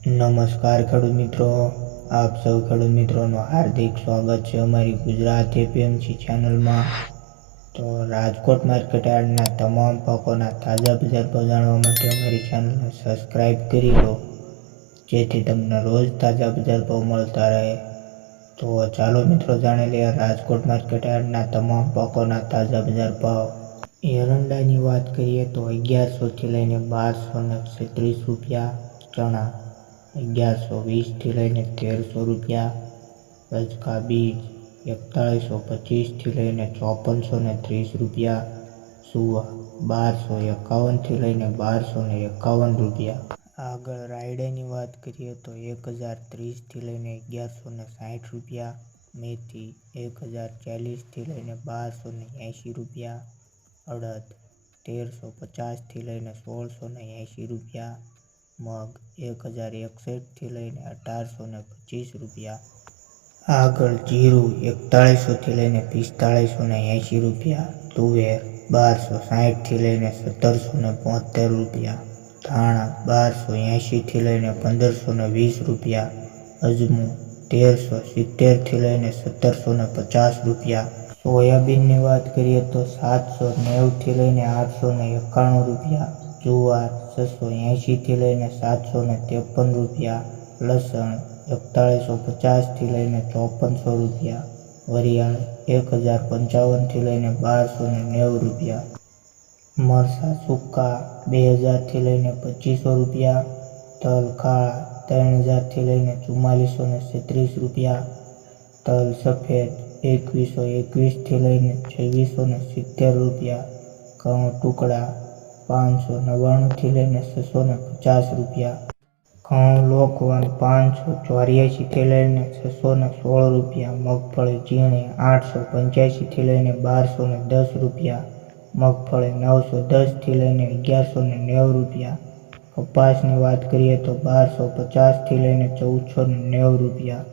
નમસ્કાર ખેડૂત મિત્રો, આપ સૌ ખેડૂત મિત્રોનું હાર્દિક સ્વાગત છે અમારી ગુજરાત એપીએમસી ચેનલમાં. તો રાજકોટ માર્કેટ યાર્ડના તમામ પાકોના તાજા બજાર ભાવ જાણવા માટે અમારી ચેનલને સબસ્ક્રાઈબ કરી લો, જેથી તમને રોજ તાજા બજાર ભાવ મળતા રહે. તો ચાલો મિત્રો, જાણી લઈએ રાજકોટ માર્કેટ યાર્ડના તમામ પાકોના તાજા બજાર ભાવ. એરંડાની વાત કરીએ તો અગિયારસોથી લઈને બારસો ને રૂપિયા ચણા અગિયારસો વીસથી લઈને તેરસો રૂપિયા રજકા બીજ, એકતાળીસો પચીસથી લઈને ચોપનસો ને ત્રીસ રૂપિયા, સુવા બારસો એકાવનથી લઈને બારસો ને એકાવન રૂપિયા. આગળ રાયડાની વાત કરીએ તો એક હજાર ત્રીસથી લઈને અગિયારસો ને સાઠ રૂપિયા, મેથી એક હજાર ચાલીસથી લઈને બારસો ને એંશી રૂપિયા, અડદ તેરસો પચાસથી લઈને સોળસો ને એંશી રૂપિયા મગ એક હજાર એકસઠથી લઈને અઢારસો ને પચીસ રૂપિયા. આગળ જીરું એકતાળીસોથી લઈને પિસ્તાળીસો ને એંશી રૂપિયા. તુવેર બારસો સાઠથી લઈને સત્તરસો ને બોતેર રૂપિયા. ધાણા બારસો એંશીથી લઈને પંદરસો ને વીસ રૂપિયા. અજમો તેરસો સિત્તેરથી લઈને સત્તરસો ને પચાસ રૂપિયા. સોયાબીનની વાત કરીએ તો સાતસો નેવુંથી લઈને આઠસો ને એકાણું રૂપિયા. જુવાર છસો એંશીથી લઈને સાતસો ને ત્રેપન રૂપિયા, લસણ એકતાળીસો પચાસથી લઈને ચોપનસો રૂપિયા, વરિયાળ એક હજાર પંચાવનથી લઈને બારસો ને નેવું રૂપિયા, મરસા સૂકા બે હજારથી લઈને પચીસો રૂપિયા, તલ કાળા ત્રણ હજારથી લઈને ચુમ્માલીસો ને છત્રીસ રૂપિયા, તલ સફેદ એકવીસો એકવીસથી લઈને છવ્વીસો ને સિત્તેર રૂપિયા, ઘઉં ટુકડા પાંચસો નવ્વાણુંથી લઈને છસો ને પચાસ રૂપિયા ઘઉં લોકવન પાંચસો, ચોર્યાસીથી લઈને છસો ને સોળ રૂપિયા મગફળી, ઝીણી આઠસો પંચ્યાસીથી લઈને બારસો ને દસ રૂપિયા મગફળી નવસો દસથી લઈને અગિયારસો ને નેવું રૂપિયા કપાસની વાત કરીએ તો બારસો પચાસથી લઈને ચૌદસો ને નેવું રૂપિયા